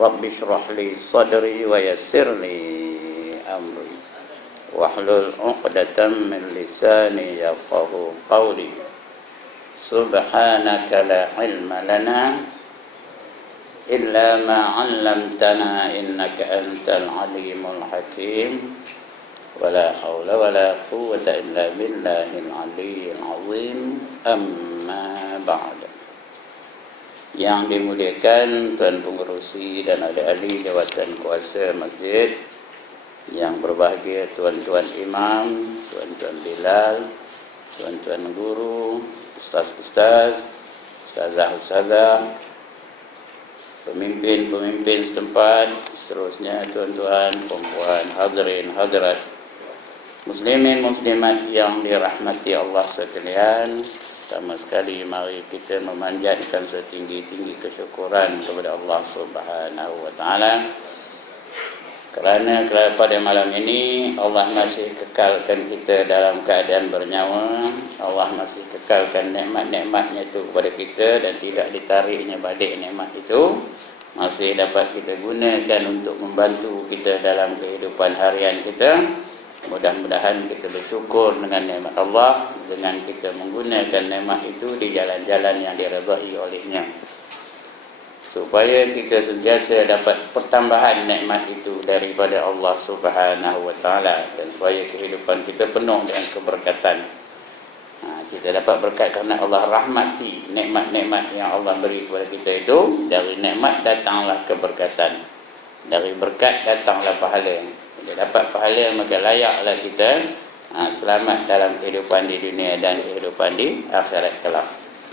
Rabbi shrah li sadri wa yassir li amri wahlul 'uqdatam min lisani yafqahu qawli. Subhanaka la ilma lana illa ma 'allamtana innaka antal alimul hakim. Wala haula wala quwwata illa billahil aliyyil azim. Amma ba'd. Yang dimuliakan Tuan Pengerusi dan ahli-ahli jawatan kuasa masjid, yang berbahagia tuan-tuan imam, tuan-tuan Bilal, tuan-tuan guru, ustaz-ustaz, ustazah-ustazah, pemimpin-pemimpin setempat, seterusnya tuan-tuan, perempuan, hadirin, hadirat, muslimin, muslimat yang dirahmati Allah sekalian. Pertama sekali mari kita memanjatkan setinggi-tinggi kesyukuran kepada Allah Subhanahu wa taala kerana pada malam ini Allah masih kekalkan kita dalam keadaan bernyawa. Allah masih kekalkan nikmat-nikmatnya itu kepada kita dan tidak ditariknya balik nikmat itu. Masih dapat kita gunakan untuk membantu kita dalam kehidupan harian kita. Mudah-mudahan kita bersyukur dengan nikmat Allah dengan kita menggunakan nikmat itu di jalan-jalan yang diredai olehnya, supaya kita sentiasa dapat pertambahan nikmat itu daripada Allah Subhanahu wa taala, dan supaya kehidupan kita penuh dengan keberkatan. Kita dapat berkat kerana Allah rahmati nikmat-nikmat yang Allah beri kepada kita itu. Dari nikmat datanglah keberkatan, dari berkat datanglah pahala. Bila dapat pahala maka layaklah kita selamat dalam kehidupan di dunia dan kehidupan di akhirat kelak.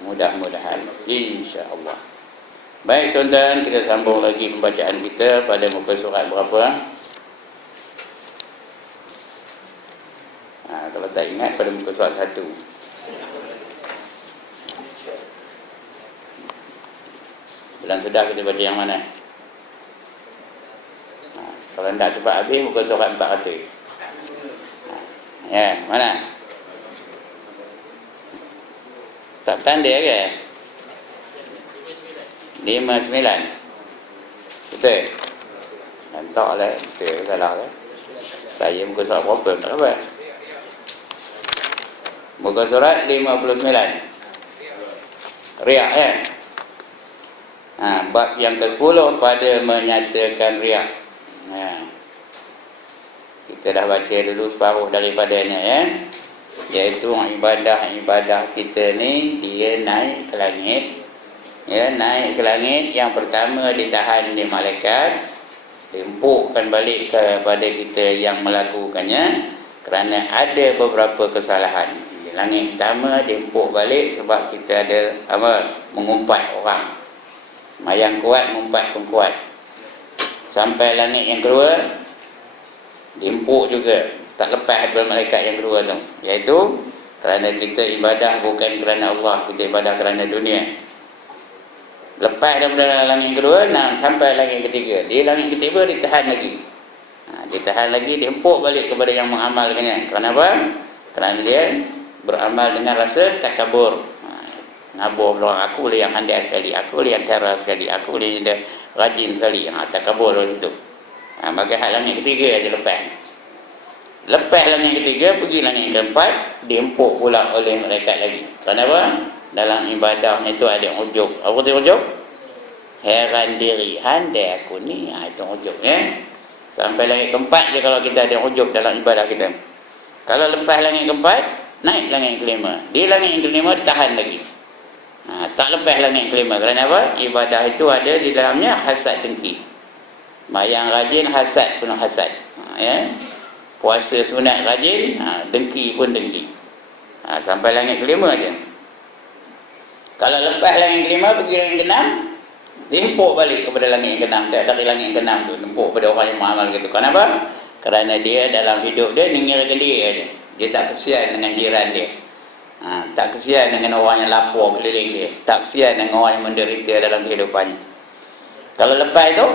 Mudah-mudahan, insya-Allah. Baik tuan-tuan, kita sambung lagi pembacaan kita pada muka surat berapa? Kalau tak ingat, pada muka surat 1. Bulan sudah kita baca yang mana? Kalau tidak cepat habis, muka surat 400. Ya, mana? Tak tanda ke? 59. Betul? Nantaklah, betul, salah lah. Saya muka surat berapa? Tak apa. Muka surat 59. Riak kan? Bab yang ke-10 pada menyatakan riak. Kita dah baca dulu separuh daripadanya ya. Iaitu ibadah kita ni dia naik ke langit. Ya, naik ke langit. Yang pertama ditahan di malaikat, diempukkan balik kepada kita yang melakukannya kerana ada beberapa kesalahan. Di langit pertama diempuk balik sebab kita ada mengumpat orang. Yang kuat mengumpat pun kuat. Sampai langit yang kedua diempuk juga, tak lepas daripada malaikat yang kedua tu, iaitu kerana kita ibadah bukan kerana Allah, kita ibadah kerana dunia. Lepas daripada langit yang kedua, sampai langit ketiga. Di langit ketiga ditahan lagi. Ditahan lagi, diempuk balik kepada yang mengamalkannya. Kerana apa? Kerana dia beramal dengan rasa takabur. Nabur bilang, aku lah yang handai sekali, aku lah yang tera sekali, aku lah yang rajin sekali. Takabur dari situ. Maka hal langit ketiga aja lepas. Lepas langit ketiga, pergi langit keempat, diempuk pula oleh malaikat lagi. Kenapa? Dalam ibadahnya itu ada ujub. Apa tu ujub? Heran diri, handai aku ni. Itu ujub ya. Sampai langit keempat je kalau kita ada ujub dalam ibadah kita. Kalau lepas langit keempat, naik langit kelima. Di langit kelima tahan lagi. Tak lepas langit kelima. Kerana apa? Ibadah itu ada di dalamnya hasad dengki. Yang rajin hasad penuh hasad. Ya. Puasa sunat rajin, dengki pun dengki. Sampai langit kelima je. Kalau lepas langit kelima pergi langit keenam, diempuk balik kepada langit yang keenam. Dari langit yang keenam tu diempuk pada orang yang beramal gitu. Kenapa? Kerana dia dalam hidup dia mengira dia aja. Dia tak kesian dengan jiran dia. Tak kesian dengan orang yang lapar keliling dia. Tak kesian dengan orang yang menderita dalam kehidupannya. Kalau lepas itu,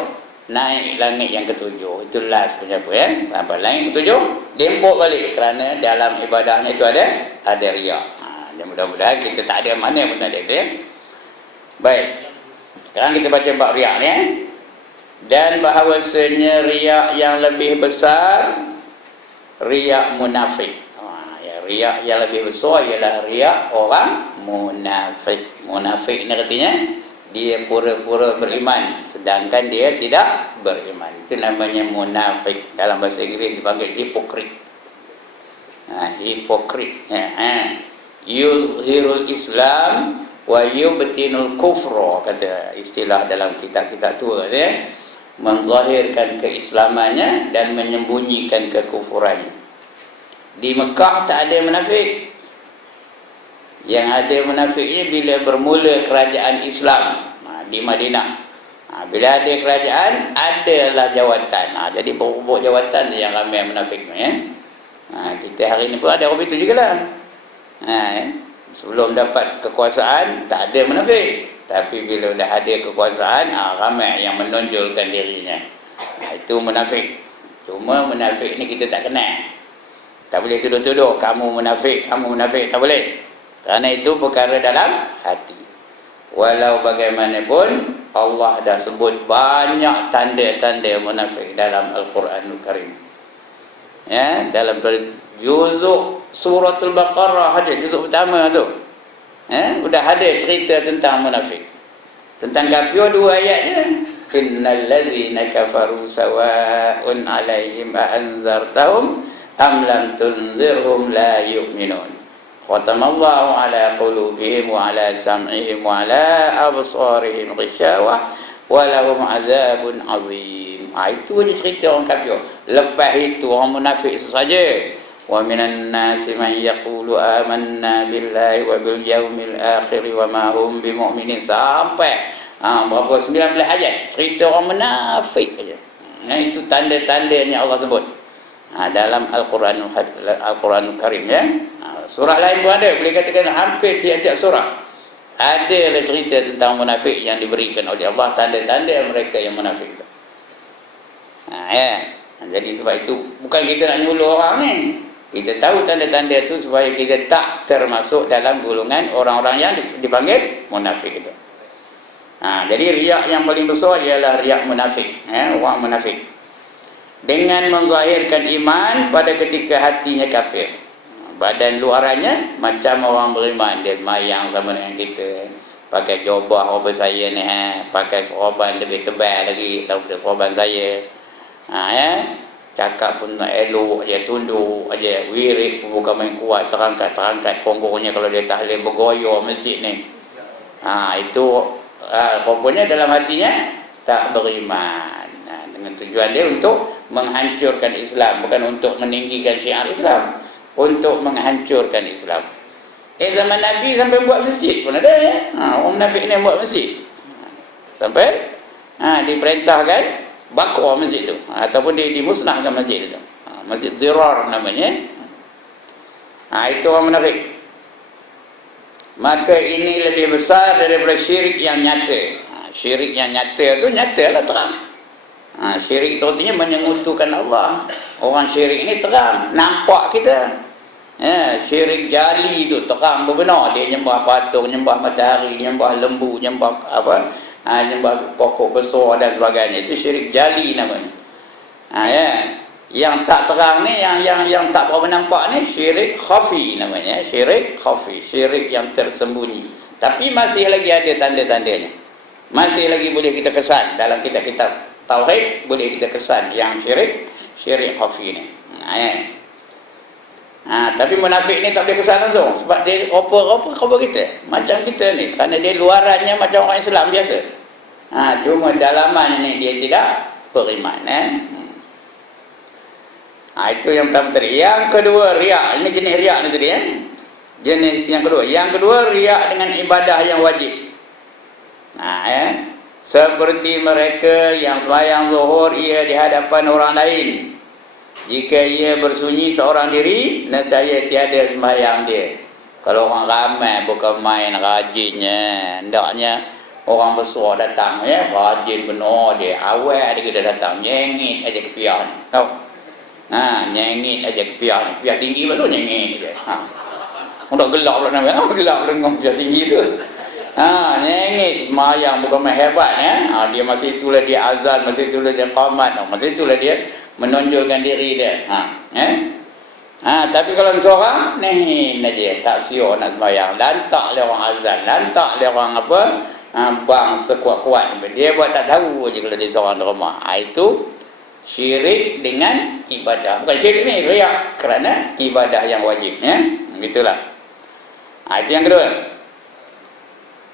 naik langit yang ketujuh. Itu last punya apa ya. Sampai langit ketujuh, diempuk balik. Kerana dalam ibadahnya itu ada riak. Dan mudah-mudahan kita tak ada mana pun ada itu ya. Baik. Sekarang kita baca bab riak ni ya. Dan bahawasanya riak yang lebih besar riak munafik. Riak yang lebih besar ialah riak orang munafik. Munafik ni artinya dia pura-pura beriman sedangkan dia tidak beriman. Itu namanya munafik. Dalam bahasa Inggeris dipanggil hipokrit. Hipokrit. Yuzhirul Islam wa yubtinul kufra, kata istilah dalam kitab-kitab tua ya. Menzahirkan keislamannya dan menyembunyikan kekufurannya. Di Mekah tak ada munafik. Yang ada munafiknya bila bermula kerajaan Islam di Madinah. Bila ada kerajaan, adalah jawatan. Jadi berubuk jawatan yang ramai munafik ya. Kita hari ni pun ada orang itu jugalah. Sebelum dapat kekuasaan tak ada munafik. Tapi bila dah ada kekuasaan, ramai yang menonjolkan dirinya. Itu munafik. Cuma munafik ni kita tak kenal. Tak boleh tuduh-tuduh kamu munafik, tak boleh. Kerana itu perkara dalam hati. Walau bagaimanapun Allah dah sebut banyak tanda-tanda munafik dalam Al-Quranul Karim. Ya, dalam juzuk suratul Baqarah aja, juzuk pertama tu. Sudah ada cerita tentang munafik. Tentang kafir 2 ayat je. Innal ladzina kafaru sawa'un 'alaihim a anzartahum am lam tunzirhum la yu'minun. Khatamallahu 'ala qulubihim wa 'ala sam'ihim wa 'ala absarihim ghishawah wa lahum 'adzabun 'adzim. Itu je cerita orang kafir. Lepas itu orang munafik saja. Wa minan nasi man yaqulu amanna billahi wa bil yaumil akhir wa ma hum bimu'minin, sampai berapa 19 ayat cerita orang munafik aja. Itu tanda-tandanya Allah sebut dalam Al-Quranul Karim ya. Surah lain pun ada, boleh katakan hampir tiap-tiap surah ada cerita tentang munafik yang diberikan oleh Allah, tanda-tanda mereka yang munafik itu. Ya. Jadi sebab itu bukan kita nak nyuluh orang ni. Kita tahu tanda-tanda itu supaya kita tak termasuk dalam golongan orang-orang yang dipanggil munafik itu. Jadi riak yang paling besar ialah riak munafik, orang munafik. Dengan menzahirkan iman pada ketika hatinya kafir. Badan luarannya macam orang beriman, dia semayang sama dengan kita. Pakai jubah apa saya ni, pakai serban lebih tebal lagi daripada serban saya. Ya. Cakap pun elok aja, tunduk aja, wirid pun bukan main kuat, terangkat ponggongnya kalau dia tahlil bergoyor masjid ni. Itu pokoknya dalam hatinya tak beriman. Dengan tujuan dia untuk menghancurkan Islam, bukan untuk meninggikan syiar Islam, untuk menghancurkan Islam. Zaman Nabi sampai buat masjid pun ada ya. Orang Nabi ni buat masjid. Sampai diperintahkan bakar masjid tu, ataupun dimusnahkan masjid tu. Masjid Dirar namanya. Itu orang munafik. Maka ini lebih besar daripada syirik yang nyata. Syirik yang nyata tu nyatalah terang. Syirik tu artinya menyekutukan Allah. Orang syirik ni terang, nampak kita. Syirik jali tu terang benar. Dia nyembah patung, nyembah matahari, nyembah lembu, nyembah apa? Nyembah pokok besar dan sebagainya. Itu syirik jali namanya. Yang tak terang ni, yang tak berapa nampak ni, syirik khafi namanya. Syirik khafi, syirik yang tersembunyi. Tapi masih lagi ada tanda-tandanya. Masih lagi boleh kita kesan dalam kitab-kitab tauhid, boleh kita kesan yang syirik khafi ni. Tapi munafik ni tak boleh kesan langsung sebab dia rupa kita macam kita ni, kerana dia luarannya macam orang Islam biasa. Cuma dalamannya ni dia tidak beriman. Itu yang pertama tadi. Yang kedua riak. Ini jenis riak ni tadi jenis yang kedua. Yang kedua riak dengan ibadah yang wajib. Seperti mereka yang sembahyang zuhur ia di hadapan orang lain. Jika ia bersunyi seorang diri, nescaya tiada sembahyang dia. Kalau orang ramai bukan main rajinnya, hendaknya orang besar datang ya, rajin benar dia, awal dia kena datang, nyengit aja kepiah ni. Tahu? Nyengit aja kepiah ni. Piah tinggi betul nyengit aja. Untuk gelap pula namanya. Gelap dengan piah tinggi tu. Nyengit semayang bukan main hebat ya. Dia masih itulah dia azan, masih itulah dia qamat, masih itulah dia menonjolkan diri dia. Tapi kalau seorang ni aja tak siok nak semayang, lantak le orang azan, lantak le orang apa? Bang sekuat-kuat. Dia buat tak tahu je kalau dia seorang di rumah. Itu syirik dengan ibadah. Bukan syirik ni, riak kerana ibadah yang wajib ya. Begitulah. Itu yang kedua.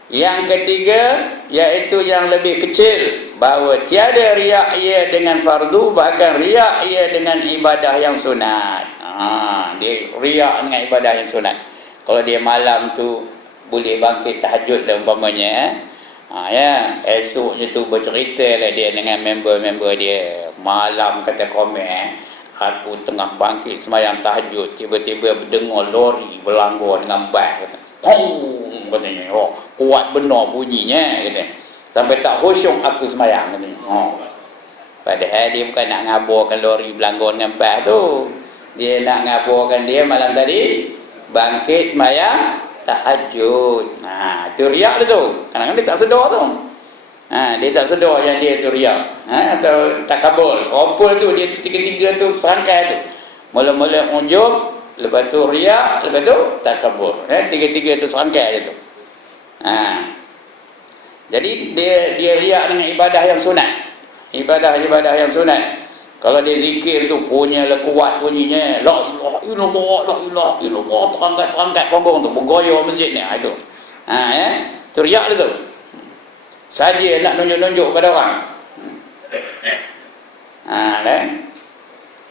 Yang ketiga iaitu yang lebih kecil, bahawa tiada riak ia dengan fardu, bahkan riak ia dengan ibadah yang sunat. Dia riak dengan ibadah yang sunat. Kalau dia malam tu boleh bangkit tahajud dan umpamanya esoknya tu bercerita lah dia dengan member-member dia, malam kata komen, aku tengah bangkit semayang tahajud, tiba-tiba berdengar lori berlanggar dengan bas, kata katanya, kuat benar bunyinya, kata, sampai tak khusyuk aku semayang, katanya. Padahal dia bukan nak ngaburkan lori berlanggar dengan bas tu, dia nak ngaburkan dia malam tadi bangkit semayang tahajud. Itu riak dia tu. Kadang-kadang dia tak sedar tu. Dia tak sedar yang dia tu riak. Atau takabur. Serupa tu, dia tu tiga-tiga tu serangkai tu. Mula-mula ujub, lepas tu riak, lepas tu takabur. Tiga-tiga tu serangkai dia tu. Jadi dia riak dengan ibadah yang sunat. Ibadah-ibadah yang sunat. Kalau dia zikir tu punya kuat bunyinya, la ilaha illallah, la ilaha illallah, terangkat panggung tu, bergoyang masjid ni. Itu. Tu riak dia tu. Saja nak nunjuk-nunjuk pada orang.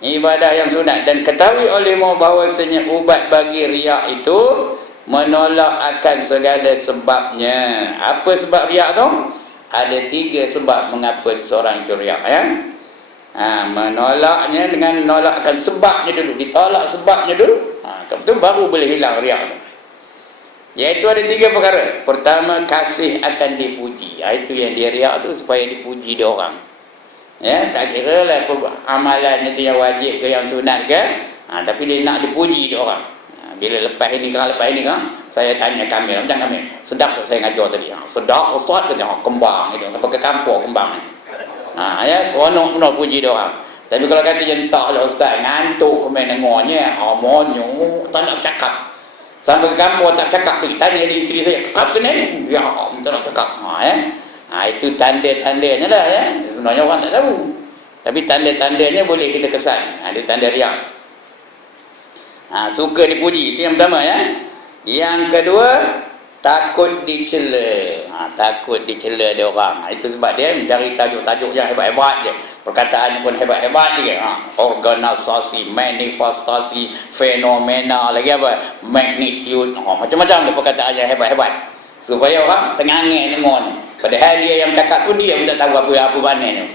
Ibadah yang sunat. Dan ketahui olehmu bahawasanya ubat bagi riak itu menolak akan segala sebabnya. Apa sebab riak tu? Ada 3 sebab mengapa seseorang itu riak ya. Menolaknya dengan menolakkan sebabnya dulu, ditolak sebabnya dulu, kemudian baru boleh hilang riak. Iaitu ada 3 perkara. Pertama, kasih akan dipuji. Itu yang dia riak tu, supaya dipuji dia orang. Ya, tak kira lah amalannya tu yang wajib ke yang sunat ke, tapi dia nak dipuji dia orang. Bila lepas ini kan, saya tanya kami, macam kami, sedap saya ngajar tadi. Sedap ustaz kata, kembang itu, sampai ke kampung kembang ni. Seronok benar puji dia orang. Tapi kalau kata je tak lah ustaz, ngantuk kemana dengarnya, monyo, tak nak cakap. Sampai ke kampung tak cakap, tanya di isteri saya, cakap ke ni? Ya, tak nak cakap. Itu tanda-tandanya lah ya. Sebenarnya orang tak tahu. Tapi tanda-tandanya boleh kita kesan. Itu tanda riak. Suka dipuji, itu yang pertama ya. Yang kedua, takut dicela. Takut dicela dia orang. Itu sebab dia mencari tajuk-tajuk yang hebat-hebat je. Perkataan pun hebat-hebat je. Organisasi, manifestasi, fenomena, lagi apa? Magnitude. Macam-macam perkataan yang hebat-hebat. Supaya orang tengah-angin dengar ni. Padahal dia yang cakap pun dia pun tak tahu apa mana ni.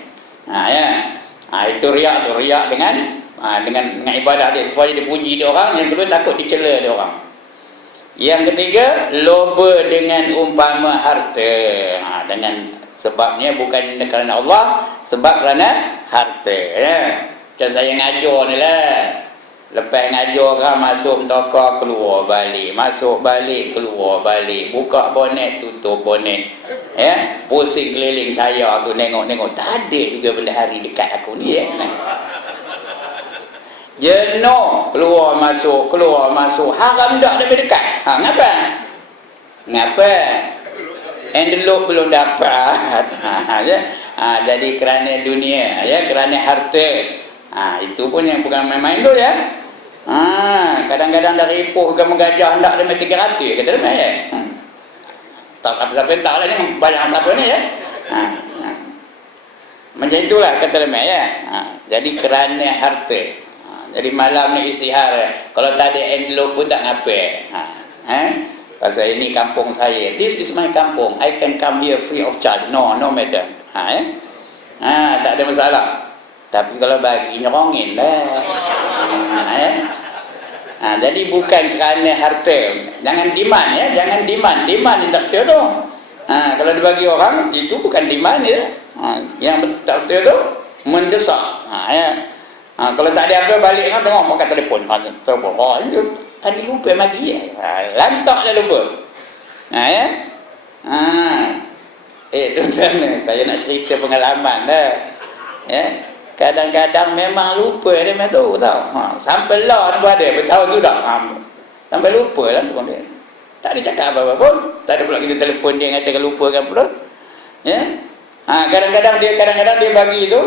Itu riak tu. Riak dengan ibadah dia. Supaya dipuji dia orang. Yang kedua, takut dicela dia orang. Yang ketiga, loba dengan umpama harta. Dengan sebabnya bukan kerana Allah, sebab kerana harta ya. Macam saya ngajar ni lah, lepas ngajar kan masuk toko, keluar balik, masuk balik, keluar balik, buka bonet, tutup bonet ya, pusing keliling tayar tu, nengok-nengok, tak ada juga benda hari dekat aku ni ya. Jenuh, keluar masuk, haram tak lebih dekat. Ngapa? Envelope belum dapat. Jadi kerana dunia ya, kerana harta. Itu pun yang bukan main-main tu ya. Kadang-kadang dari Ipoh ke Menggajah hendak ada 300 kata dia ya. Tak siapa-siapa tak lah ni, banyak siapa ni ya. Macam itulah kata dia ya. Jadi kerana harta. Jadi malam ni istihar, kalau tak ada envelope pun tak ngapa. Pasal ini kampung saya. This is my kampung. I can come here free of charge. No matter. Tak ada masalah. Tapi kalau bagi nyerongin lah. Jadi bukan kerana harta. Jangan demand ya. Jangan demand. Demand yang tak betul tu. Kalau dibagi orang, itu bukan demand ya. Yang tak betul tu, mendesak. Kalau tak ada apa balik kan tengok pakai telefon. Tadi lupa lagi ya. Lantaklah lupa. Ya. Tuan-tuan, saya nak cerita pengalaman dah. Ya. Kadang-kadang memang lupa dia memang tu tau. Sampai lah pun ada, bertahun tu dah. Sampai lupa lah tu dia. Tak ada cakap apa-apa pun. Tak ada pula kita telefon dia katakan lupakan pula. Ya. Kadang-kadang dia bagi tu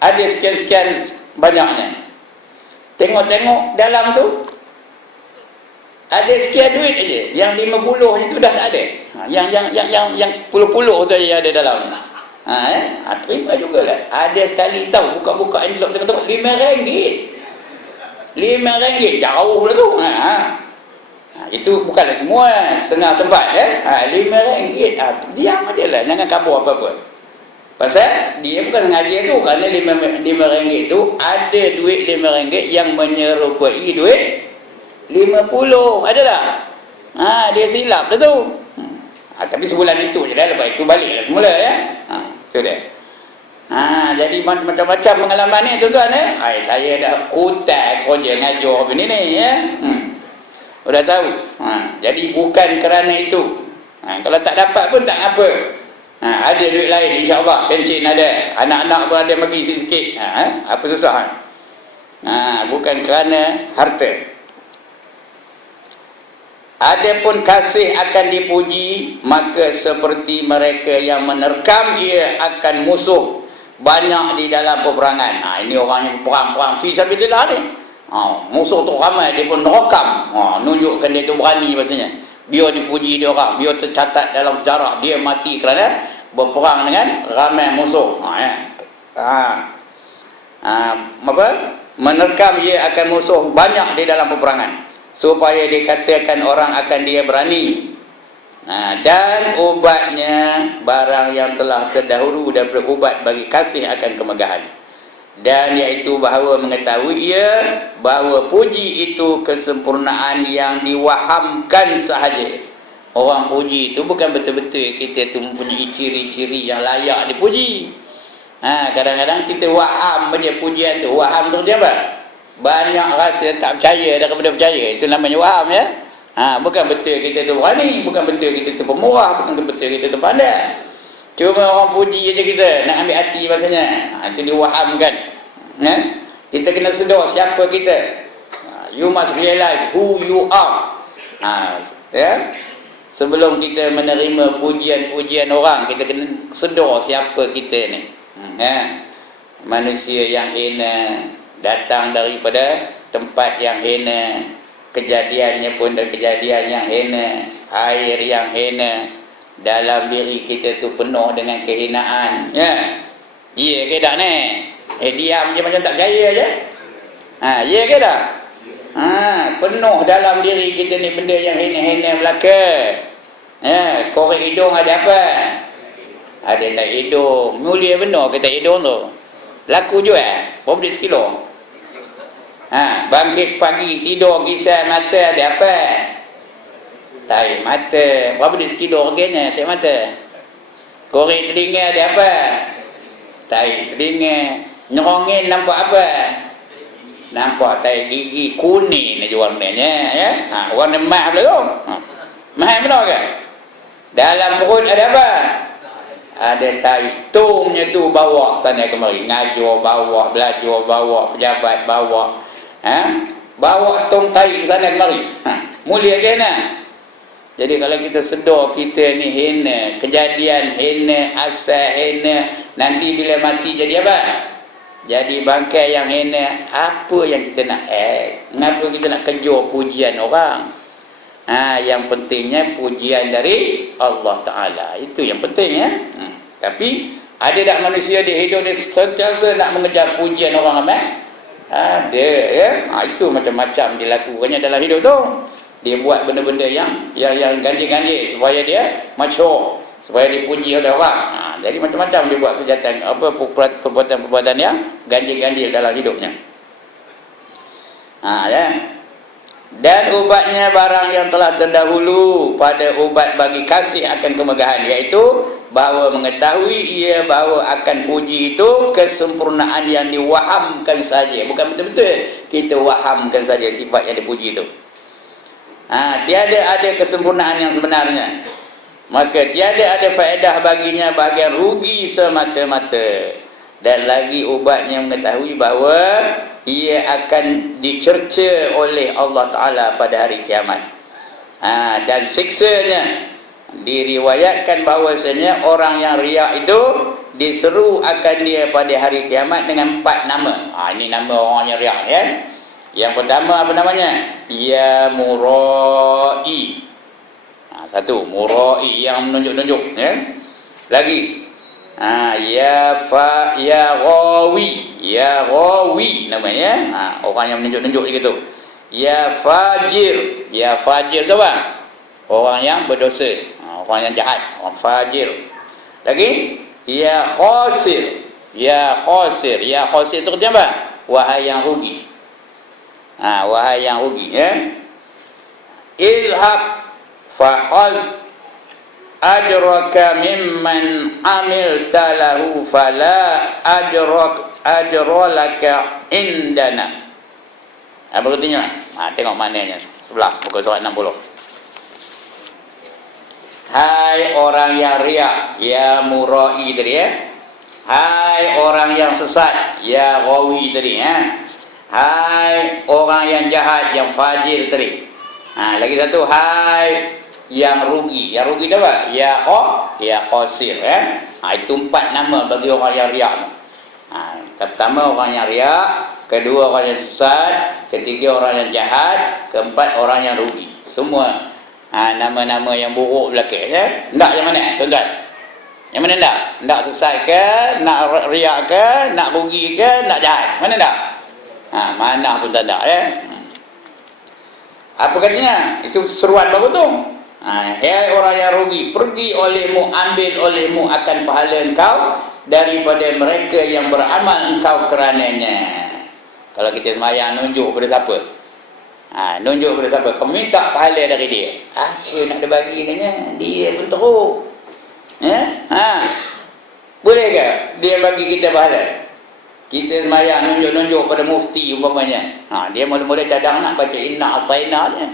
ada sekian-sekian banyaknya. Tengok-tengok dalam tu ada sekian duit aja. Yang 50 itu dah tak ada. Yang puluh-puluh tu yang ada dalam. Terima jugalah. Ada sekali tahu buka-buka envelope tengok-tengok RM5. RM5 jauh lah tu. Itu bukanlah semua, setengah tempat RM5. Diam aja lah, jangan kabur apa-apa. Pasal dia bukan sengaja tu, kerana RM5 tu ada duit RM5 yang menyerupai duit 50. Ada tak? Dia silap dah tu. Tapi sebulan itu je dah, lepas itu baliklah semula ya. Itu dia. Jadi macam-macam pengalaman ni tuan-tuan ya. Saya dah kutai kerja ngajar begini ni ya. Sudah tahu. Jadi bukan kerana itu. Kalau tak dapat pun tak apa. Ada duit lain insya-Allah, pencen ada. Anak-anak pun ada bagi sikit-sikit. Apa susah? Bukan kerana harta. Adapun kasih akan dipuji, maka seperti mereka yang menerkam ia akan musuh banyak di dalam peperangan. Ini orang yang perang-perang fi sabilillah ni. Musuh tu ramai, dia pun merekam. Nunjukkan dia tu berani maksudnya. Biar dipuji dia orang, biar tercatat dalam sejarah dia mati kerana berperang dengan ramai musuh. Menerkam ia akan musuh banyak di dalam peperangan, supaya dikatakan orang akan dia berani. Dan ubatnya barang yang telah terdahulu daripada ubat bagi kasih akan kemegahan, dan iaitu bahawa mengetahui ia bahawa puji itu kesempurnaan yang diwahamkan sahaja. Orang puji itu bukan betul-betul kita tu mempunyai ciri-ciri yang layak dipuji. Kadang-kadang kita waham saja pujian tu. Waham tu dia apa? Banyak rasa tak percaya daripada percaya. Itu namanya waham ya. Bukan betul kita tu berani, bukan betul kita tu pemurah, bukan betul kita tu pandai. Cuma orang puji aja kita, nak ambil hati bahasanya. Itu diwahamkan. Kita kena sedar siapa kita. You must realize who you are. Ya. Sebelum kita menerima pujian-pujian orang, kita kena sedar siapa kita ni. Manusia yang hina, datang daripada tempat yang hina, kejadiannya pun dari kejadian yang hina, air yang hina, dalam diri kita tu penuh dengan kehinaan. Ya ke tak ni? Diam je macam tak percaya je. Ya ke tak? Penuh dalam diri kita ni benda yang hina-hina belaka. Korek hidung ada apa? Ada tak hidung. Mulia benar ke tak hidung tu? Laku jual berapa duit sekilo? Bangkit pagi tidur kisah mata ada apa? Tai mata berapa duit sekilo harganya tai mata? Korek telinga ada apa? Tai telinga. Nyerongin nampak apa? Nampak tai gigi kuning nak jual benda ya. Warna emas pula tu. Mahal benar ke? Dalam perut ada apa? Ada tai tungnya tu bawa sana kemari, ngajar bawa, belajar bawa, pejabat bawa. Bawa tong tai ke sana kemari. Mulia ke nak? Jadi kalau kita sedar kita ni hina, kejadian hina, asal hina, nanti bila mati jadi apa? Jadi bangkai yang hina. Apa yang kita nak Kenapa kita nak kejar pujian orang? Yang pentingnya pujian dari Allah Ta'ala. Itu yang penting ya. Tapi ada tak manusia dia hidup dia sentiasa nak mengejar pujian orang ramai? Ada ya. Itu macam-macam dilakukannya dalam hidup tu. Dia buat benda-benda yang ganjil-ganjil supaya dia masyhur, supaya dipuji oleh orang. Jadi macam-macam dia buat kejahatan, perbuatan-perbuatan yang ganjil-ganjil dalam hidupnya. Ya. Dan ubatnya barang yang telah terdahulu pada ubat bagi kasih akan kemegahan, iaitu bahawa mengetahui ia bahawa akan puji itu kesempurnaan yang diwahamkan saja. Bukan betul-betul kita wahamkan saja sifat yang dipuji itu. Tiada ada kesempurnaan yang sebenarnya. maka tiada ada faedah baginya bahagian rugi semata-mata. Dan lagi ubatnya mengetahui bahawa ia akan dicerca oleh Allah Ta'ala pada hari kiamat. Dan siksanya, diriwayatkan bahawasanya orang yang riak itu diseru akan dia pada hari kiamat dengan 4 nama. Ini nama orang yang riak, ya. Yang pertama apa namanya? Ya murai. Satu, murai yang menunjuk-nunjuk, ya. Lagi ya rawi namanya, orang yang menunjuk-nunjuk gitu. Ya fajir tu bang, orang yang berdosa, orang yang jahat, orang fajir. Lagi ya khasir tu kerja apa? Wahai yang rugi. Wahai yang rugi, ya. Izhab faqad ajraka mimman amilta lahu fala ajrolaka indana. Apa artinya? Tengok maknanya sebelah buku surat 60. Hai orang yang riak, ya murai tadi, ya. Hai orang yang sesat, ya ghawi tadi, ya. Hai orang yang jahat, yang fajir tadi. Lagi satu, hai yang rugi. Yang rugi tu apa? Ya khasir, ya. Itu 4 nama bagi orang yang riak. Pertama orang yang riak, kedua orang yang sesat, ketiga orang yang jahat, keempat orang yang rugi. Semua nama-nama yang buruk belakang, ya. Nak yang mana, tuan-tuan? Yang mana nak? Nak sesat ke, nak riak ke, nak rugi ke, nak jahat? Mana nak? Mana pun tak ada, ya. Apa katanya? Itu seruan baru tu. Hai orang yang rugi, pergi olehmu, ambil olehmu akan pahala engkau daripada mereka yang beramal engkau kerananya. Kalau kita semayang, nunjuk pada siapa? Nunjuk pada siapa? Kamu minta pahala dari dia. Apa nak dia bagi katanya? Dia pun teruk. Boleh ke dia bagi kita pahala? Kita semayang, nunjuk-nunjuk pada mufti umpamanya. Dia mula-mula cadang nak baca inna ataina je.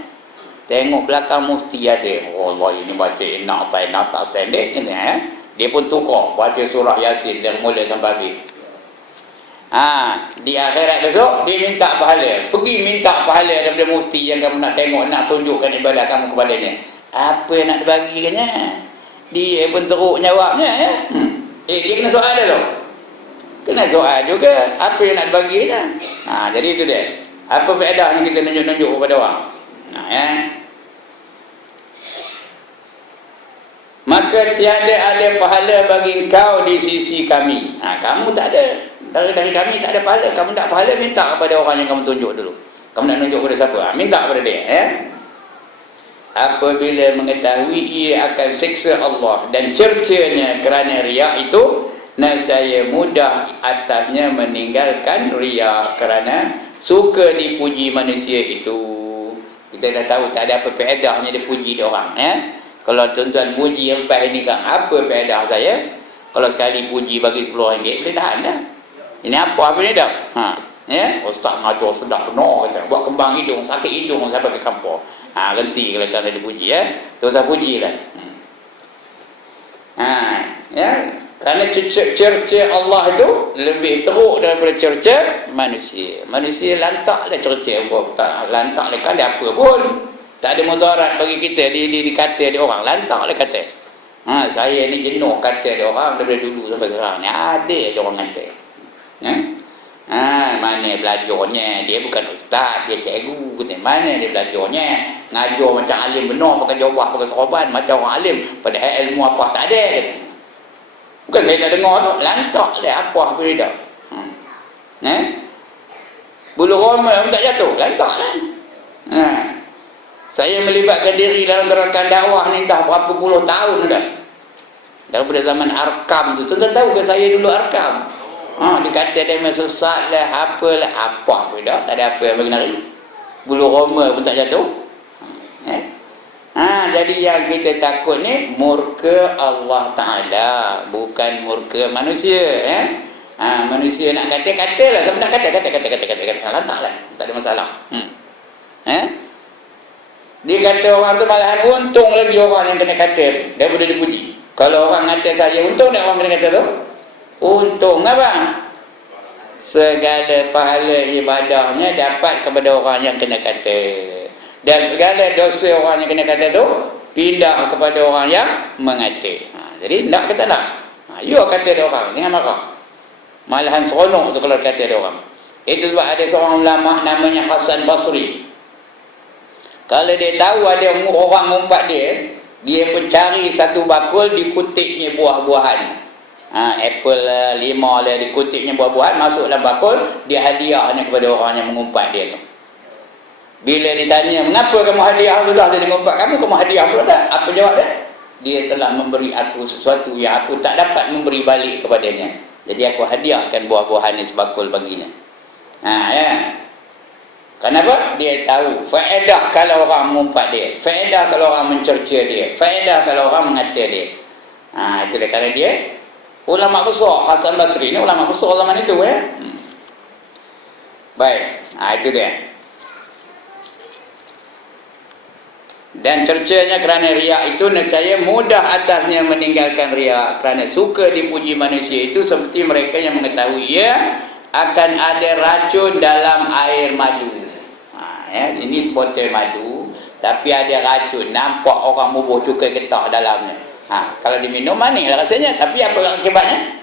Tengok belakang mufti ada. Allah, ini baca inna ataina tak standard ni, ya. Dia pun tukar baca surah Yasin dari mula sampai habis. Di akhirat besok dia minta pahala. Pergi minta pahala daripada mufti yang kamu nak tengok, nak tunjukkan ibadah kamu kepadanya. Apa yang nak dibagikannya? Dia pun teruk jawabnya, ya. Dia kena soal dia tu. Kena soal juga. Apa yang nak dibagikannya? Jadi itu dia. Apa faedahnya kita nunjuk-nunjuk kepada orang? Ya. Maka tiada ada pahala bagi engkau di sisi kami. Kamu tak ada. Dari kami tak ada pahala. Kamu tak pahala, minta kepada orang yang kamu tunjuk dulu. Kamu nak tunjuk kepada siapa? Minta kepada dia, ya. Apabila mengetahui ia akan siksa Allah dan cercanya kerana riak itu, nescaya mudah atasnya meninggalkan riak kerana suka dipuji manusia itu. Kita dah tahu tak ada apa faedahnya dia puji dia orang, ya. Kalau tuan-tuan puji yang lepas ini kan, apa faedah saya? Kalau sekali puji bagi RM10 boleh tahan dah. Ini apa ni dah? Ya, ustaz ngajar sedap benar kata. Buat kembang hidung, sakit hidung sampai ke kampung. Ganti kalau cara dipuji, ya. Tuan-tuan pujilah. Ya, kerana cerca Allah itu lebih teruk daripada cerca manusia. Manusia lantaklah cerca, lantaklah kata apa pun. Tak ada mudarat bagi kita dikata dia orang, lantaklah kata. Saya ni jenuh kata dia orang daripada dulu sampai sekarang ni. Ada je orang kata. Ya? Mana belajarnya? Dia bukan ustaz, dia cikgu. Mana dia belajarnya? Ngajar macam alim benar, pakai jawab, pakai sorban macam orang alim. Padahal ilmu apa tak ada. Bukan saya tak dengar tu, lantak lah apa dia dah. Bulu roma pun tak jatuh, lantak lah. Saya melibatkan diri dalam gerakan dakwah ni dah berapa puluh tahun dah. Daripada zaman Arkam tu. Tuan-tuan tahu ke saya dulu Arkam? Dikata dia memang sesat lah, apalah, apa pun dah. Tak ada apa yang berkenaan. Bulu roma pun tak jatuh. Jadi yang kita takut ni murka Allah Ta'ala, bukan murka manusia, ya. Manusia nak kata-katalah, siapa nak kata. Lantaklah, tak ada masalah. Dia kata orang tu malahan untung lagi orang yang kena kata tu daripada dipuji. Kalau orang kata saya untung tak orang kena kata tu? Untung abang. Segala pahala ibadahnya dapat kepada orang yang kena kata. Dan segala dosa orang yang kena kata tu pindah kepada orang yang mengata. Jadi nak kata nak. You kata dia orang, jangan marah. Malahan seronok tu kalau kata dia orang. Itu sebab ada seorang ulama namanya Hasan Basri. Kalau dia tahu ada orang ngumpat dia, dia pun cari satu bakul dikutipnya buah-buahan. Apple 5 lah dikutipnya buah-buahan, masuk dalam bakul, dia hadiahnya kepada orang yang mengumpat dia tu. Bila ditanya, mengapa kamu hadiah tu dah dia mengumpat kamu hadiah pula tak? Apa jawab dia? Dia telah memberi aku sesuatu yang aku tak dapat memberi balik kepadanya. Jadi aku hadiahkan buah-buahan ni sebakul baginya. Ya. Kenapa? Dia tahu faedah kalau orang mengumpat dia, faedah kalau orang mencerca dia, faedah kalau orang mengata dia. Itu dia kerana dia ulama besar. Hasan Basri ni ulama besar zaman itu ya. Baik. Itu dia. Dan cercanya kerana riak itu nescaya mudah atasnya meninggalkan riak. Kerana suka dipuji manusia itu seperti mereka yang mengetahui akan ada racun dalam air madu. Ini sebotol madu tapi ada racun. Nampak orang bubuh cukai getah dalamnya. Kalau diminum manis lah rasanya, tapi apa akibatnya?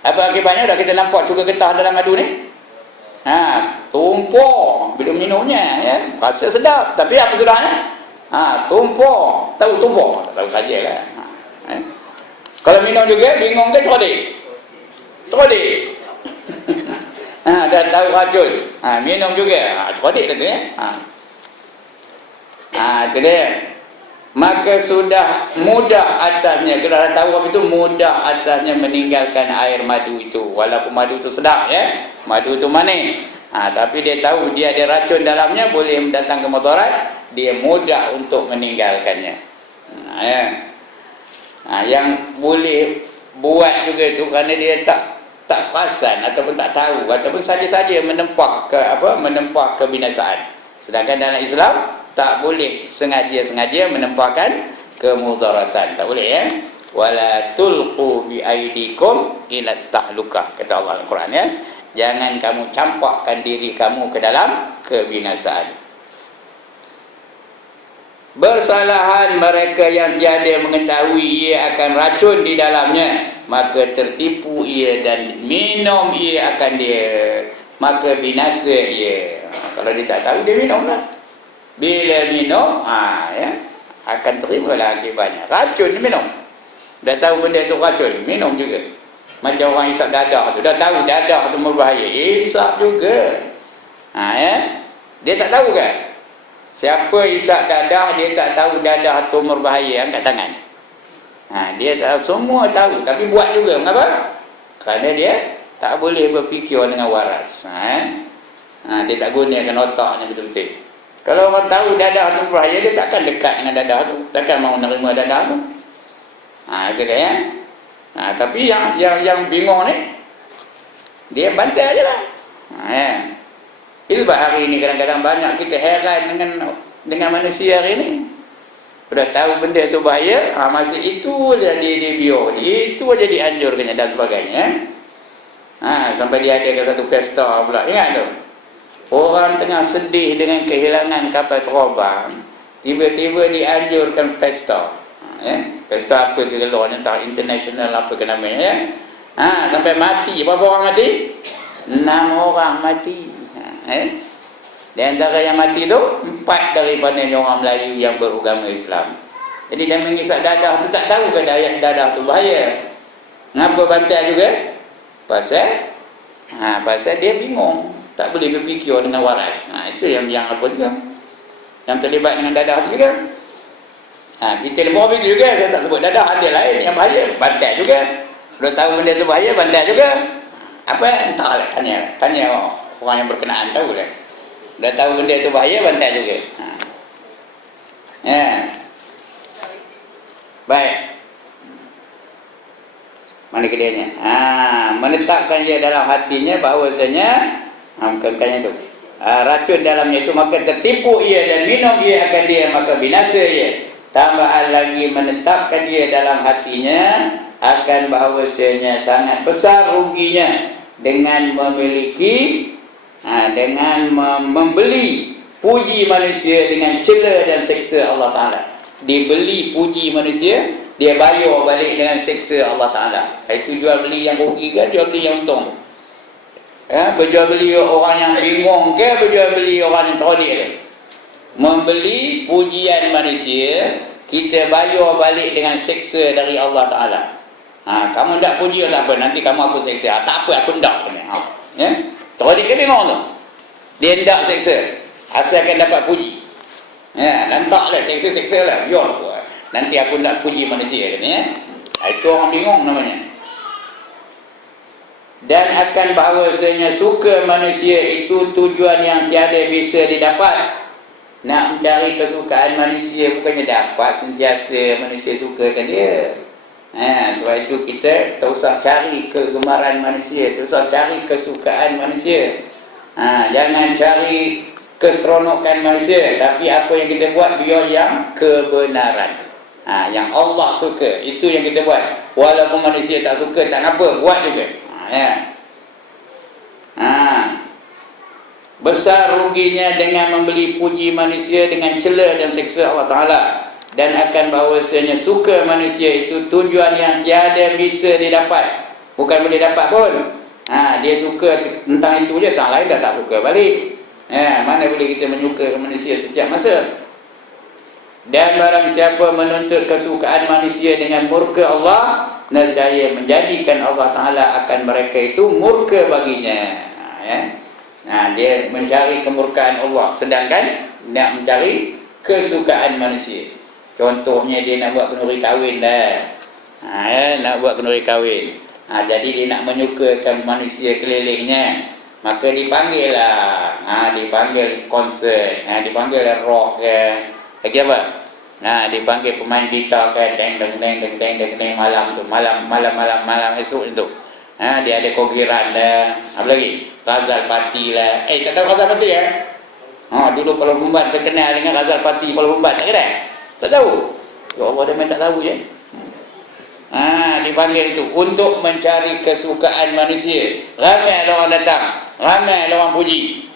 Apa akibatnya? Dah kita nampak cukai getah dalam madu ni. Tumpah bila minumnya ya. Rasa sedap, tapi apa sudahnya? Tumpah. Tahu tumpah? Tak tahu sajalah. Kalau minum juga bingung ke cerodik? Cerodik. Dah tahu racun. Minum juga. Cerodik lagi ya. Itu dia. Maka sudah mudah atasnya, kalau dah tahu apa itu, mudah atasnya meninggalkan air madu itu. Walaupun madu itu sedap ya. Madu itu manis. Tapi dia tahu dia ada racun dalamnya, boleh mendatangkan mudarat, dia mudah untuk meninggalkannya. Yang boleh buat juga itu kerana dia tak perasan ataupun tak tahu ataupun saja-saja menempah kebinasaan. Sedangkan dalam Islam tak boleh sengaja-sengaja menempahkan kemudaratan. Tak boleh ya. Wala tulqu bi aidikum ila tahlukah, kata Allah Al-Quran ya. Jangan kamu campakkan diri kamu ke dalam kebinasaan. Bersalahan mereka yang tiada mengetahui ia akan racun di dalamnya, maka tertipu ia dan minum ia akan dia, maka binasa ia. Kalau dia tak tahu, dia minumlah. Bila minum, akan terimalah akibatnya. Racun dia minum. Dah tahu benda tu racun, minum juga. Macam orang isap dadah tu, dah tahu dadah tu berbahaya, isap juga. Dia tak tahu kan? Siapa isap dadah, dia tak tahu dadah tu berbahaya, angkat tangan. Dia tak tahu, semua tahu, tapi buat juga. Mengapa? Kerana dia tak boleh berfikir dengan waras. Dia tak gunakan otaknya betul-betul. Kalau orang tahu dadah tu berbahaya, dia takkan dekat dengan dadah tu, takkan mau nerima dadah tu. Itu dia ya. Tapi yang bingung ni, dia bantai aje lah. Itu sebab hari ini kadang-kadang banyak kita heran dengan manusia hari ini. Sudah tahu benda tu bahaya, masa itu dia biar, itu aja dianjurkannya dan sebagainya. Sampai dia ada satu pesta pula, ingat tu. Orang tengah sedih dengan kehilangan kapal terbang, tiba-tiba dianjurkan pesta. Pesta apa ke keluarnya, entah international apa ke namanya ya. Sampai mati. Berapa orang mati? 6 orang mati. Di antara yang mati tu 4 daripada orang Melayu yang beragama Islam. Jadi dia mengisap dadah tu tak tahu ke dadah tu bahaya. Ngapa bantai juga? Pasal dia bingung, tak boleh berfikir dengan waras. Itu yang apa juga, yang terlibat dengan dadah tu juga. Kita lebih habis juga, saya tak sebut dadah, ada lain yang bahaya, bantai juga. Sudah tahu benda tu bahaya, bantai juga. Apa? Entahlah, tanya orang yang berkenaan tahu lah. Dah tahu benda tu bahaya, bantai juga. Baik. Mana keadiannya? Menetapkan ia dalam hatinya bahawasanya bukan tu. racun dalamnya itu, maka tertipu ia dan minum ia akan dia, maka binasa ia. Tambahan lagi menetapkan dia dalam hatinya akan bahawasanya sangat besar ruginya dengan memiliki dengan membeli puji manusia dengan cela dan seksa Allah Ta'ala. Dibeli puji manusia, dia bayar balik dengan seksa Allah Ta'ala. Itu jual beli yang rugi ke jual beli yang untung? Berjual beli orang yang bingung ke berjual beli orang yang tolik ke? Membeli pujian manusia, kita bayar balik dengan seksa dari Allah Ta'ala. Kamu tak puji tak apa, nanti kamu aku seksa. Tak apa, aku tak. Tolik ke bingung tu? Dia tak seksa, asalkan dapat puji. Lantaklah seksa-seksa lah. Nanti aku tak puji manusia. Itu orang bingung namanya. Dan akan bahawasanya suka manusia itu tujuan yang tiada bisa didapat. Nak mencari kesukaan manusia bukannya dapat sentiasa manusia sukakan dia. Sebab itu kita tak usah cari kegemaran manusia, tak usah cari kesukaan manusia. Jangan cari keseronokan manusia, tapi apa yang kita buat biar yang kebenaran. Yang Allah suka, itu yang kita buat. Walaupun manusia tak suka, tak apa, buat juga. Besar ruginya dengan membeli puji manusia dengan cela dan seksa Allah Ta'ala. Dan akan bahawasanya suka manusia itu tujuan yang tiada bisa didapat. Bukan boleh dapat pun. Dia suka tentang itu je, tak lain dah tak suka balik. Mana boleh kita menyuka manusia setiap masa. Dan barang siapa menuntut kesukaan manusia dengan murka Allah, nescaya menjadikan Allah Ta'ala akan mereka itu murka baginya. Dia mencari kemurkaan Allah, sedangkan nak mencari kesukaan manusia. Contohnya dia nak buat kenduri kahwin dah. Nak buat kenduri kahwin. Jadi dia nak menyukakan manusia kelilingnya, maka dipanggil lah. Dipanggil konsert, dipanggil rock ke. Lagi apa? Dipanggil pemain gitar ke, deng malam tu, malam esok tu. Dia ada kogiran dah. Apa lagi? Razal Pati lah. Tak tahu Razal Pati ya? Dulu Pulau Bumbat terkenal dengan Razal Pati Pulau Bumbat, tak kena? Tak tahu? Ya Allah, dia main tak tahu je. Dipanggil itu untuk mencari kesukaan manusia. Ramai orang datang, ramai orang puji.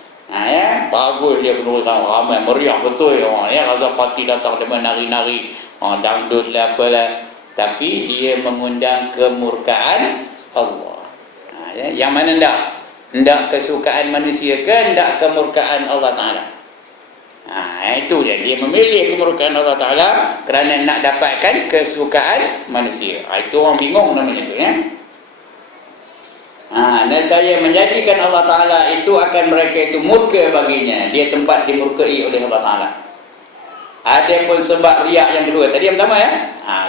Bagus dia penuh ramai, meriah betul orang. Razal Pati datang dia menari-nari, dangdut lah apalah. Tapi dia mengundang kemurkaan Allah. Yang mana enggak? Hendak kesukaan manusia ke hendak kemurkaan Allah Ta'ala? Itu je. Dia memilih kemurkaan Allah Ta'ala kerana nak dapatkan kesukaan manusia. Itu orang bingung namanya itu. Dan saya menjadikan Allah Ta'ala itu akan mereka itu murka baginya. Dia tempat dimurkai oleh Allah Ta'ala. Ada pun sebab riak yang kedua. Tadi yang pertama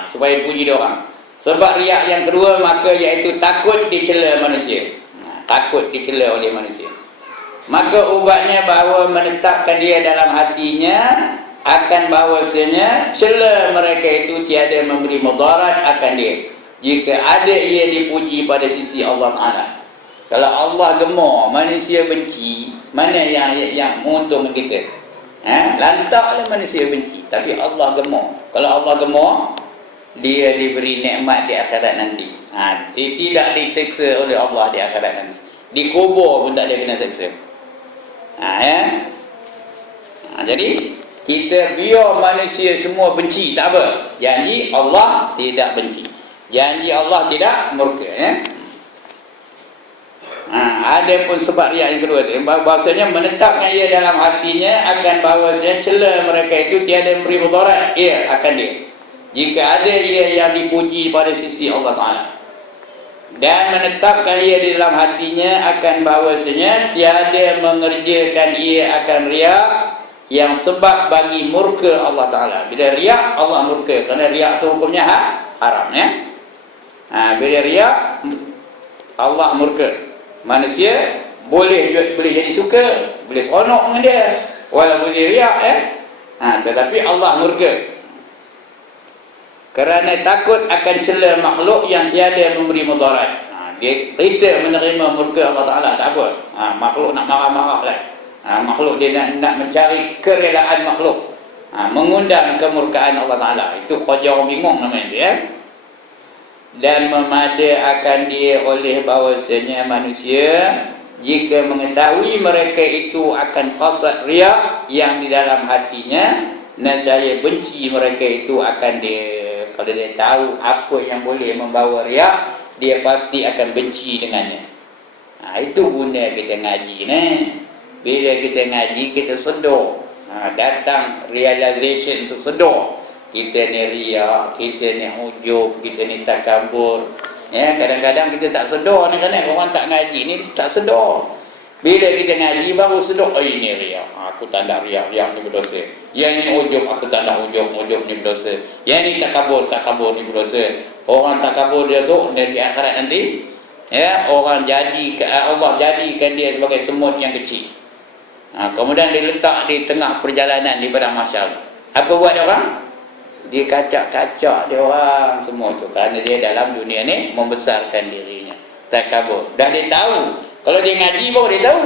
supaya puji dia orang. Sebab riak yang kedua maka iaitu takut dicela manusia. Takut dicela oleh manusia. Maka ubatnya bahawa menetapkan dia dalam hatinya akan bahawasanya cela mereka itu tiada memberi mudarat akan dia jika ada ia dipuji pada sisi Allah Ta'ala. Kalau Allah gemar, manusia benci, mana yang menguntungkan kita? Lantaklah manusia benci, tapi Allah gemar. Kalau Allah gemar, dia diberi nikmat di akhirat nanti. Tidak diseksa oleh Allah di akhirat nanti. Dikubur pun tak ada kena seksa. Jadi kita biar manusia semua benci, tak apa. Janji Allah tidak benci. Janji Allah tidak murka. Ada pun sebab riak yang kedua tu, bahasanya menetapkan ia dalam hatinya akan bahawasanya cela mereka itu tiada memberi mudarat akan dia jika ada ia yang dipuji pada sisi Allah Ta'ala. Dan menetapkan ia di dalam hatinya akan bahawasanya tiada mengerjakan ia akan riak yang sebab bagi murka Allah Ta'ala. Bila riak, Allah murka, kerana riak tu hukumnya haram. Bila riak, Allah murka. Manusia boleh jadi suka, boleh seronok dengan dia, walaupun dia riak tetapi Allah murka kerana takut akan cela makhluk yang tiada memberi mudarat. Kita menerima murka Allah Ta'ala tak apa. Makhluk nak marah-marah lah, Makhluk dia nak mencari kerelaan makhluk, mengundang kemurkaan Allah Ta'ala. Itu kerja orang bingung namanya dia. Dan memada akan dia oleh bahawasanya manusia jika mengetahui mereka itu akan qasad riak yang di dalam hatinya, nescaya benci mereka itu akan dia. Kalau dia tahu apa yang boleh membawa riak, dia pasti akan benci dengannya. Itu guna kita ngaji ni. Bila kita ngaji, kita sedar. Datang realization tu sedar. Kita ni riak, kita ni ujub, kita ni takabur. Ya, kadang-kadang kita tak sedar ni, kan orang tak ngaji ni tak sedar. Bila kita ngaji baru sedar, ini riak. Aku tak nak riak ni berdosa. Yang ni ujub, aku tak nak ujub ni berdosa. Yang ni takabur ni berdosa. Orang takabur dia di akhirat nanti, ya, Allah jadikan dia sebagai semut yang kecil. Kemudian diletak di tengah perjalanan di padang mahsyar. Apa buat dia orang? Dia kacak-kacak dia orang semua tu, kerana dia dalam dunia ni membesarkan dirinya, takabur. Dan dia tahu, kalau dia ngaji baru dia tahu.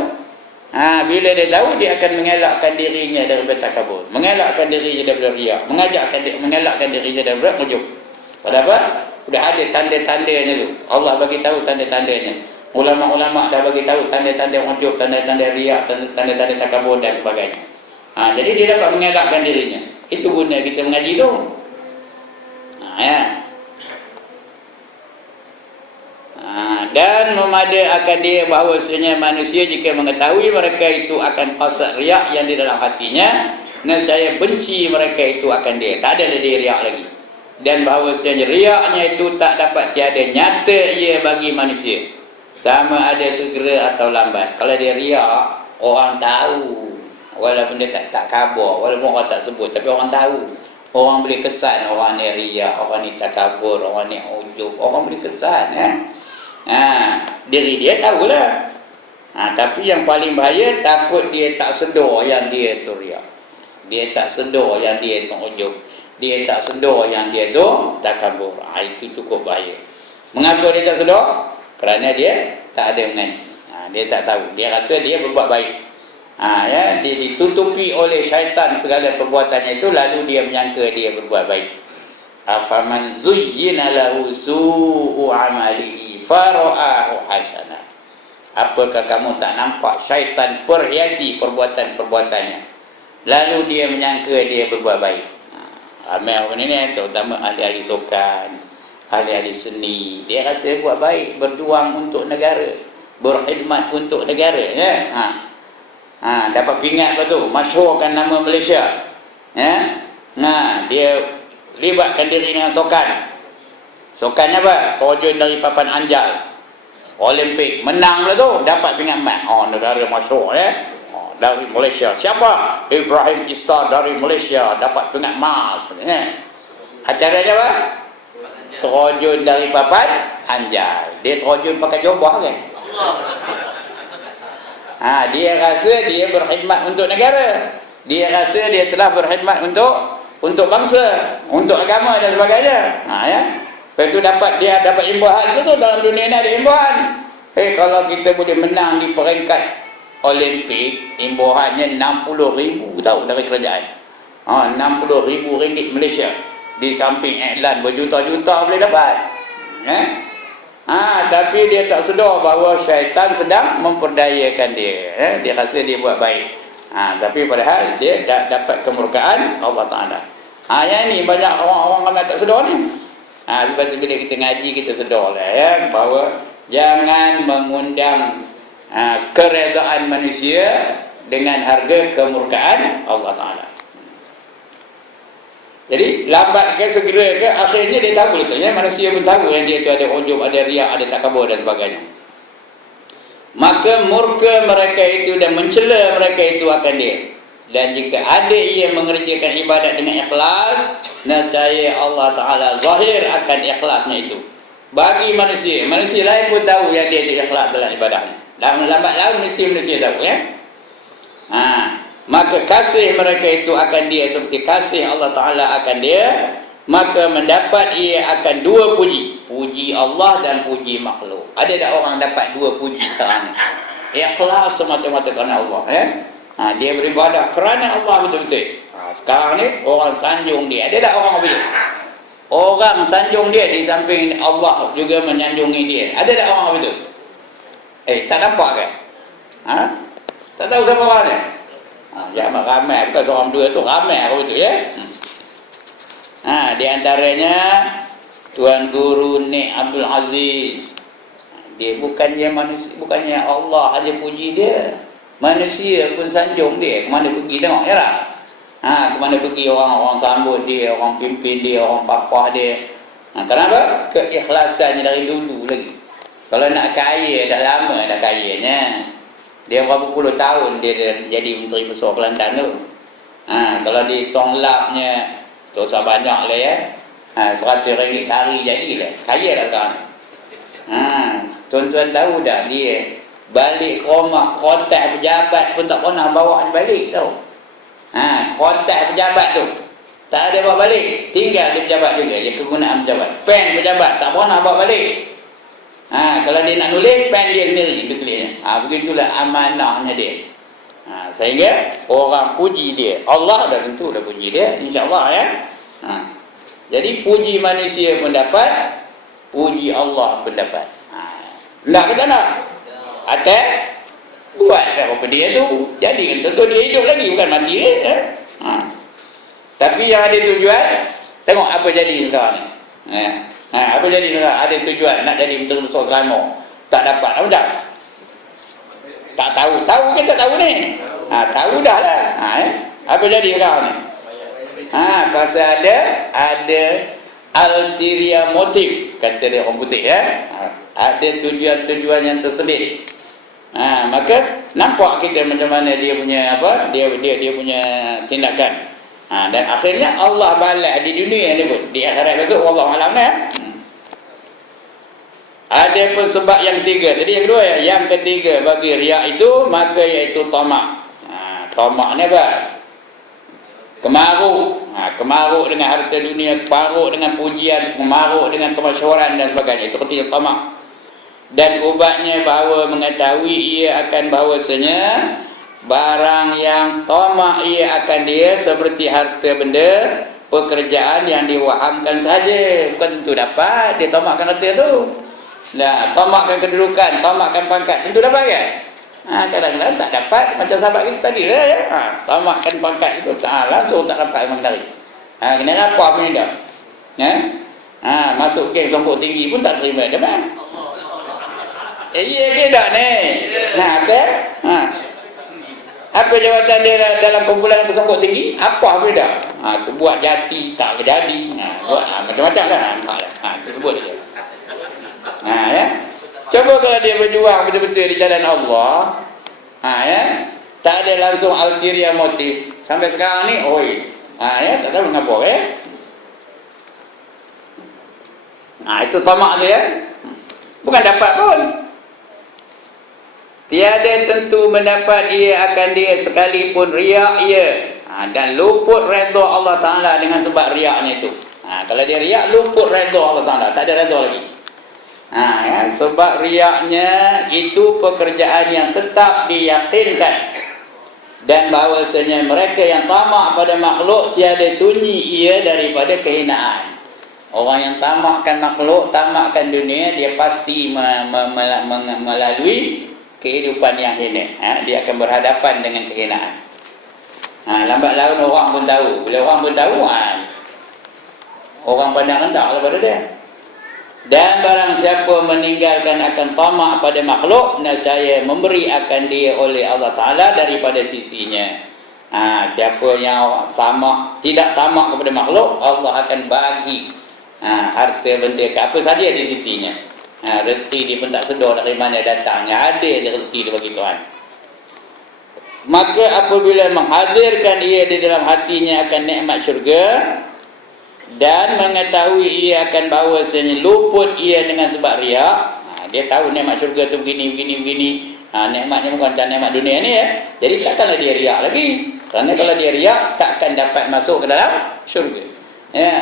Bila dia tahu, dia akan mengelakkan dirinya daripada takabur, mengelakkan dirinya daripada riak, mengelakkan dirinya daripada ujub. Kenapa? Sudah ada tanda-tandanya tu. Allah bagi tahu tanda-tandanya. Ulama-ulama dah bagi tahu tanda-tanda ujub, tanda-tanda riak, tanda-tanda takabur dan sebagainya. Jadi dia dapat mengelakkan dirinya. Itu guna kita mengaji tu. Dan memada akan dia bahawasanya manusia jika mengetahui mereka itu akan qasad riak yang di dalam hatinya, nescaya benci mereka itu akan dia. Tak ada dia riak lagi. Dan bahawasanya riaknya itu tak dapat tiada nyata ia bagi manusia, sama ada segera atau lambat. Kalau dia riak, orang tahu. Walaupun dia tak khabar, walaupun orang tak sebut, tapi orang tahu. Orang boleh kesan orang ni riak, orang ni takabur, orang ni ujub. Orang boleh kesan. Diri dia tahulah. Tapi yang paling bahaya, takut dia tak sedar yang dia tu riak. Dia tak sedar yang dia tu ujub. Dia tak sedar yang dia tu takabur. Itu cukup bahaya. Mengapa dia tak sedar? Kerana dia tak ada mengaji. Dia tak tahu. Dia rasa dia berbuat baik. Dia ditutupi oleh syaitan segala perbuatannya itu, lalu dia menyangka dia berbuat baik. Afaman zuyyina lahu su'u amalihi fara'ahu hasanah. Apakah kamu tak nampak syaitan perhiasi perbuatan-perbuatannya, lalu dia menyangka dia berbuat baik. Ramai orang ini, terutama ahli-ahli sukan, ahli-ahli seni, dia rasa buat baik, berjuang untuk negara, berkhidmat untuk negara, ya. Dapat pingat lepas tu, masyhurkan nama Malaysia, ya. Dia libatkan diri dengan sukan. Sukannya apa? Terjun dari papan anjal, Olimpik, menang lah tu, dapat pingat emas. Negara masyhur, ya. Dari Malaysia. Siapa? Ibrahim Istar dari Malaysia dapat pingat emas, ya. Acaranya apa? Terjun dari papan anjal. Dia terjun pakai jubah kan? Dia rasa dia berkhidmat untuk negara. Dia rasa dia telah berkhidmat untuk bangsa, untuk agama dan sebagainya. Ya. Lepas itu dia dapat imbahan. Betul, dalam dunia ni ada imbahan. Kalau kita boleh menang di peringkat Olimpik, imbahannya 60,000 tahu dari kerajaan. 60,000 ringgit Malaysia. Di samping iklan berjuta-juta boleh dapat. Tapi dia tak sedar bahawa syaitan sedang memperdayakan dia. Dia rasa dia buat baik. Tapi padahal dia dapat kemurkaan Allah Ta'ala. Yang ni banyak orang-orang ramai tak sedar ni. Sebab tu bila kita ngaji, kita sedar lah, ya, bahawa jangan mengundang keredaan manusia dengan harga kemurkaan Allah Ta'ala. Jadi lambat ke segera ke, akhirnya dia tahu itu, ya. Manusia pun tahu yang dia tu ada ujub, ada riak, ada takabur dan sebagainya. Maka murka mereka itu dan mencela mereka itu akan dia. Dan jika ada ia mengerjakan ibadat dengan ikhlas, nescaya Allah Ta'ala zahir akan ikhlasnya itu bagi manusia. Manusia lain pun tahu yang dia ikhlas dalam ibadahnya. Lambat laun mesti manusia tahu, ya. Maka kasih mereka itu akan dia seperti kasih Allah Ta'ala akan dia. Maka mendapat ia akan dua puji, puji Allah dan puji makhluk. Ada tak orang dapat dua puji sekarang? Ikhlas semata-mata kerana Allah, ya? Dia beribadah kerana Allah betul-betul. Sekarang ni orang sanjung dia. Ada tak orang begitu? Orang sanjung dia di samping Allah juga menyanjungi dia. Ada tak orang begitu? Tak nampak ke? Tak tahu siapa orang ni? Jangan ramai. Bukan seorang dua tu, ramai apa betul ya? Di antaranya Tuan Guru Nik Abdul Aziz. Dia bukannya manusia, bukannya Allah aja puji dia. Manusia pun sanjung dia. Kemana pergi tengok ya tak? Kemana pergi orang sambut dia, orang pimpin dia, orang papah dia. Kenapa? Keikhlasannya dari dulu lagi. Kalau nak kaya, dah lama dah kayanya. Dia berapa puluh tahun dia jadi Menteri Besar Kelantan tu. Kalau di Songlapnya tak usah banyak lah ya. RM100 sehari jadilah. Kaya lah kan. Tuan-tuan tahu dah dia balik ke rumah kotak pejabat pun tak pernah bawa balik tau. Kotak pejabat tu tak ada bawa balik, tinggal di pejabat juga. Dia kegunaan pejabat. Pen pejabat tak pernah bawa balik. Kalau dia nak nulis, pen dia sendiri ditulisnya. Begitulah amanahnya dia. Sehingga orang puji dia. Allah dah tentu dah puji dia, insya-Allah ya. Jadi puji manusia pun dapat, puji Allah pun dapat. Nak ke tak nak? Atas buat apa dia tu. Jadi kan tentu dia hidup lagi, bukan mati dia. Tapi yang ada tujuan, tengok apa jadi sekarang ni. Apa jadi sekarang? Ada tujuan nak jadi Menteri Besar Selangor. Tak dapat, apa dah? Tak tahu. Tahu ke tak tahu ni? Tahu dah lah. Apa jadi sekarang ni? Pasal ada ulterior motif, kata dia orang putih ya. Ada tujuan-tujuan yang terselit. Maka nampak kita macam mana dia punya apa? Dia punya tindakan. Dan akhirnya Allah balas di dunia ni pun. Di akhirat besok wallahu alam ya. Ada pun sebab yang ketiga. Jadi yang kedua ya, yang ketiga bagi riak itu maka iaitu tamak. Tamak ni apa? Kemaruk. Kemaruk dengan harta dunia, kemaruk dengan pujian, kemaruk dengan kemasyhuran dan sebagainya. Itu ketiga tamak. Dan ubatnya bahawa mengetahui ia akan bahawasanya barang yang tamak ia akan dia seperti harta benda, pekerjaan yang diwahamkan saja. Bukan tentu dapat. Dia tamakkan harta tu. Tamakkan kedudukan, tamakkan pangkat, tentu dapat kan? Kadang-kadang tak dapat. Macam sahabat kita tadi lah ya. Tamakkan pangkat itu langsung tak dapat memang dari. Kena apa pun dah. Masuk geng songkok tinggi pun tak terima dia kan? Iya ke tak ni? Apa jawatan dia dalam kumpulan bersongkok tinggi? Apa dah? Buat jati tak jadi. Macam-macam kan? Itu sebut dia. Ya. Coba kalau dia berjuang betul-betul di jalan Allah, ya, tak ada langsung ulterior motif. Sampai sekarang ni, ya, tak tahu kenapa ya. Itu tamak dia. Bukan dapat pun. Tiada tentu mendapat ia akan dia sekalipun riak ia. Dan luput redha Allah Ta'ala dengan sebab riaknya itu. Kalau dia riak, luput redha Allah Ta'ala. Tak ada redha lagi. Ya, sebab riaknya itu pekerjaan yang tetap diyakinkan. Dan bahawasanya mereka yang tamak pada makhluk tiada sunyi ia daripada kehinaan. Orang yang tamakkan makhluk, tamakkan dunia, dia pasti melalui kehidupan yang hina. Dia akan berhadapan dengan kehinaan. Lambat laun orang pun tahu. Bila orang pun tahu, orang pandang rendah kepada dia. Dan barang siapa meninggalkan akan tamak pada makhluk, nescaya memberi akan dia oleh Allah Ta'ala daripada sisinya. Siapa yang tamak, tidak tamak kepada makhluk, Allah akan bagi harta benda ke apa saja di sisinya. Rezeki dia pun tak sedar dari mana datangnya. Ada je rezeki dia bagi Tuhan. Maka apabila menghadirkan ia di dalam hatinya akan nikmat syurga, dan mengetahui ia akan bahawasanya luput ia dengan sebab riak, dia tahu nikmat syurga tu begini. Nikmatnya bukan macam nikmat dunia ni ya. Jadi takkanlah dia riak lagi. Kerana kalau dia riak, takkan dapat masuk ke dalam syurga ya.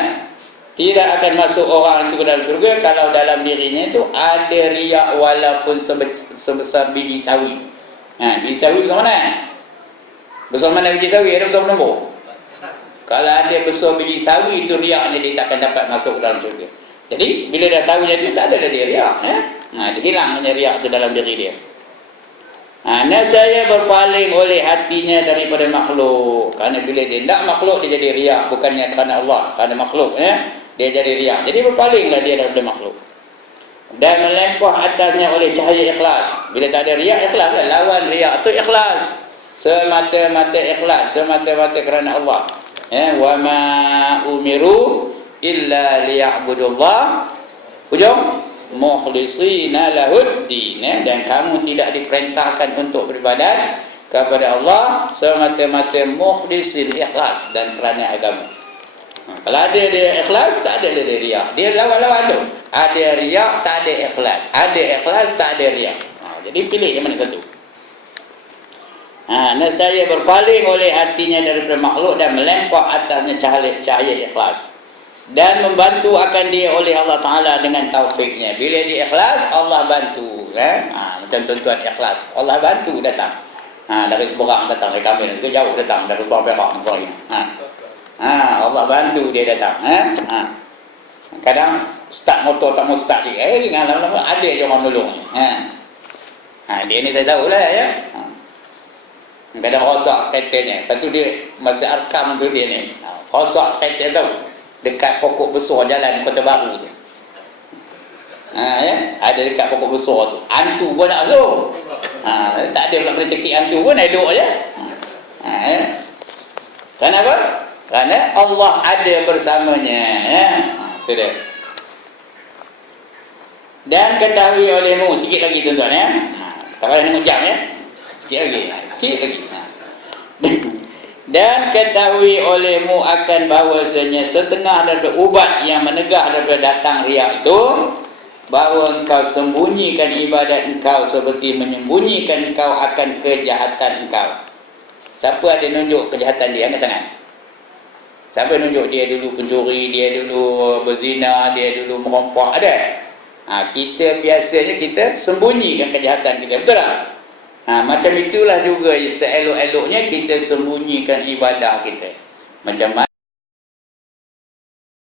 Tidak akan masuk orang itu ke dalam syurga kalau dalam dirinya itu ada riak walaupun sebesar biji sawi. Biji sawi macam mana? Besar mana biji sawi, ada besar nombor. Kalau ada besar biji sawi, itu riaknya dia takkan dapat masuk ke dalam syurga. Jadi, bila dah tahu jadi tak ada dia riak. Dia hilang riak itu dalam diri dia. Nescaya berpaling oleh hatinya daripada makhluk. Kerana bila dia tak makhluk, dia jadi riak. Bukannya kerana Allah, kerana makhluk. Dia jadi riak. Jadi berpalinglah dia daripada makhluk. Dan melempah atasnya oleh cahaya ikhlas. Bila tak ada riak, ikhlas lah. Lawan riak itu ikhlas. Semata-mata ikhlas. Semata-mata kerana Allah. Wa ma umiru illa liya'budullah. Hujung. Mukhlisina lahuddin. Dan kamu tidak diperintahkan untuk beribadat kepada Allah semata-mata mukhlisin, ikhlas dan kerana agama. Kalau ada dia ikhlas, tak ada dia riak. Dia lawan-lawan tu. Ada riak, tak ada ikhlas. Ada ikhlas, tak ada riak. Jadi pilih yang mana satu. Nescaya berpaling oleh hatinya daripada makhluk dan melempah atasnya cahaya ikhlas. Dan membantu akan dia oleh Allah Ta'ala dengan taufiknya. Bila dia ikhlas, Allah bantu. Macam tuan-tuan ikhlas. Allah bantu datang. Dari seberang datang, dari kami ke jauh datang, dari seberang perak. Allah bantu dia datang. Kadang start motor tak mau start dia. Lama-lama ada je orang tolong. Dia ni saya tahulah ya. Kadang rosak keretanya. Lepas tu dia masa arkam tu dia ni. Rosak kereta tu. Dekat pokok besar jalan Kota Baru tu. Ada dekat pokok besar tu. Hantu pun nak masuk. Tak ada pula boleh cekik hantu pun, elok je. Kenapa? Kerana Allah ada bersamanya. Itu dia. Dan ketahui olehmu, sikit lagi tuan-tuan tak payah nak jam sikit lagi. Dan ketahui olehmu akan bahawasanya setengah daripada ubat yang menegah daripada datang riak itu, bahawa engkau sembunyikan ibadat engkau seperti menyembunyikan engkau akan kejahatan engkau. Siapa ada nunjuk kejahatan dia? Angkat tangan. Siapa nunjuk dia dulu pencuri, dia dulu berzina, dia dulu merompak? Ada? Kita biasanya kita sembunyikan kejahatan kita. Betul tak? Macam itulah juga seelok-eloknya kita sembunyikan ibadah kita. Macam mana